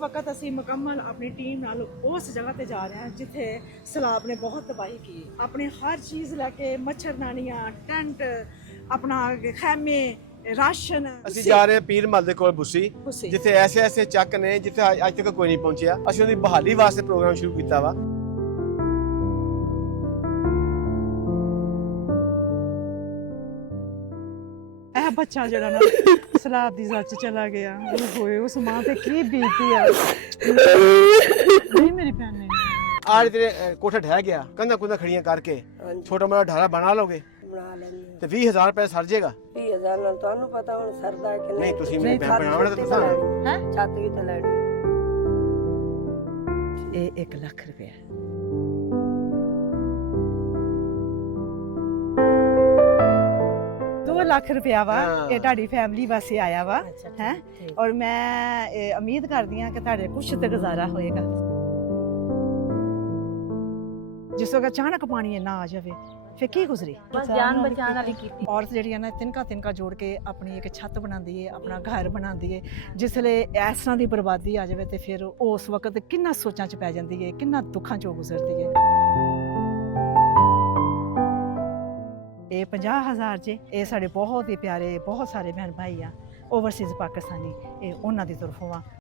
ਵਕਤ ਅਸੀਂ ਮੁਕੰਮਲ ਆਪਣੀ ਟੀਮ ਨਾਲ ਉਸ ਜਗ੍ਹਾ ਤੇ ਜਾ ਰਹੇ ਹਾਂ ਜਿੱਥੇ ਸੈਲਾਬ ਨੇ ਬਹੁਤ ਤਬਾਹੀ ਕੀ। ਆਪਣੇ ਹਰ ਚੀਜ਼ ਲੈ ਕੇ ਮੱਛਰਦਾਨੀਆਂ, ਟੈਂਟ, ਆਪਣਾ ਖੈਮੇ, ਰਾਸ਼ਨ। ਅਸੀਂ ਜਾ ਰਹੇ ਹਾਂ ਪੀਰ ਮੱਲ ਦੇ ਕੋਲ ਬੁੱਸੀ, ਬੁੱਸੀ। ਜਿੱਥੇ ਐਸੇ ਚੱਕ ਨੇ ਜਿੱਥੇ ਅੱਜ ਤੱਕ ਕੋਈ ਨਹੀਂ ਪਹੁੰਚਿਆ। ਅਸੀਂ ਉਹਦੀ ਬਹਾਲੀ ਵਾਸਤੇ ਪ੍ਰੋਗਰਾਮ ਸ਼ੁਰੂ ਕੀਤਾ ਵਾ। ਇਹ ਬੱਚਾ ਜਿਹੜਾ ਨਾ ਸੈਲਾਬ ਦੀ ਜ਼ਦ 'ਚ ਚਲਾ ਗਿਆ, ਉਹ ਹੋਏ ਉਸ ਮਾਂ ਤੇ ਕੀ ਬੀਤੀ ਆ। ਨਹੀਂ ਮੇਰੀ ਭੈਣ ਨੇ ਆਹ ਤੇਰੇ ਕੋਠਾ ਢਹਿ ਗਿਆ, ਕੰਧਾਂ ਕੁੰਧਾਂ ਖੜੀਆਂ ਕਰਕੇ ਛੋਟਾ ਮੋਟਾ ਢਾਰਾ ਬਣਾ ਲੋਗੇ ਬਣਾ ਲੈਂਦੇ ਤੇ 20,000 ਰੁਪਏ ਸਰ ਜਾਏਗਾ। 20,000 ਨਾਲ ਤੁਹਾਨੂੰ ਪਤਾ ਹੁਣ ਸਰਦਾ ਕਿ ਨਹੀਂ ਤੁਸੀਂ ਮੇਰੇ ਭੈਣ ਬਣਾਉਣਾ ਤਾਂ ਦੱਸਾਂ। ਹੈ ਛੱਤ ਵੀ ਤਾਂ ਲੈਣੀ। ਇਹ 1 ਲੱਖ ਰੁਪਏ 2 ਲੱਖ ਰੁਪਇਆ ਵਾ। ਇਹ ਤੁਹਾਡੀ ਫੈਮਿਲੀ ਵਾਸਤੇ ਆਇਆ ਵਾ ਹੈ, ਔਰ ਮੈਂ ਉਮੀਦ ਕਰਦੀ ਹਾਂ ਕਿ ਤੁਹਾਡੇ ਕੁਛ ਤੇ ਗੁਜ਼ਾਰਾ ਹੋਏਗਾ। ਜਿਸ ਵਕਤ ਅਚਾਨਕ ਪਾਣੀ ਇੰਨਾ ਆ ਜਾਵੇ ਫਿਰ ਕੀ ਗੁਜ਼ਰੇ। ਬਸ ਜਾਨ ਬਚਾਉਣ ਵਾਲੀ ਕੀਤੀ। ਔਰਤ ਜਿਹੜੀ ਹੈ ਨਾ ਤਿਨਕਾ ਜੋੜ ਕੇ ਆਪਣੀ ਇੱਕ ਛੱਤ ਬਣਾਉਂਦੀ ਹੈ, ਆਪਣਾ ਘਰ ਬਣਾਉਂਦੀ ਹੈ। ਜਿਸਲੇ ਇਸ ਤਰ੍ਹਾਂ ਦੀ ਬਰਬਾਦੀ ਆ ਜਾਵੇ ਤੇ ਫਿਰ ਉਸ ਵਕਤ ਕਿੰਨਾ ਸੋਚਾਂ 'ਚ ਪੈ ਜਾਂਦੀ ਹੈ, ਕਿੰਨਾ ਦੁੱਖਾਂ 'ਚੋਂ ਗੁਜ਼ਰਦੀ ਹੈ। ਇਹ 50,000 'ਚ ਇਹ ਸਾਡੇ ਬਹੁਤ ਹੀ ਪਿਆਰੇ ਬਹੁਤ ਸਾਰੇ ਭੈਣ ਭਾਈ ਆ ਓਵਰਸੀਜ਼ ਪਾਕਿਸਤਾਨੀ, ਇਹ ਉਹਨਾਂ ਦੀ ਤਰਫੋਂ ਆ।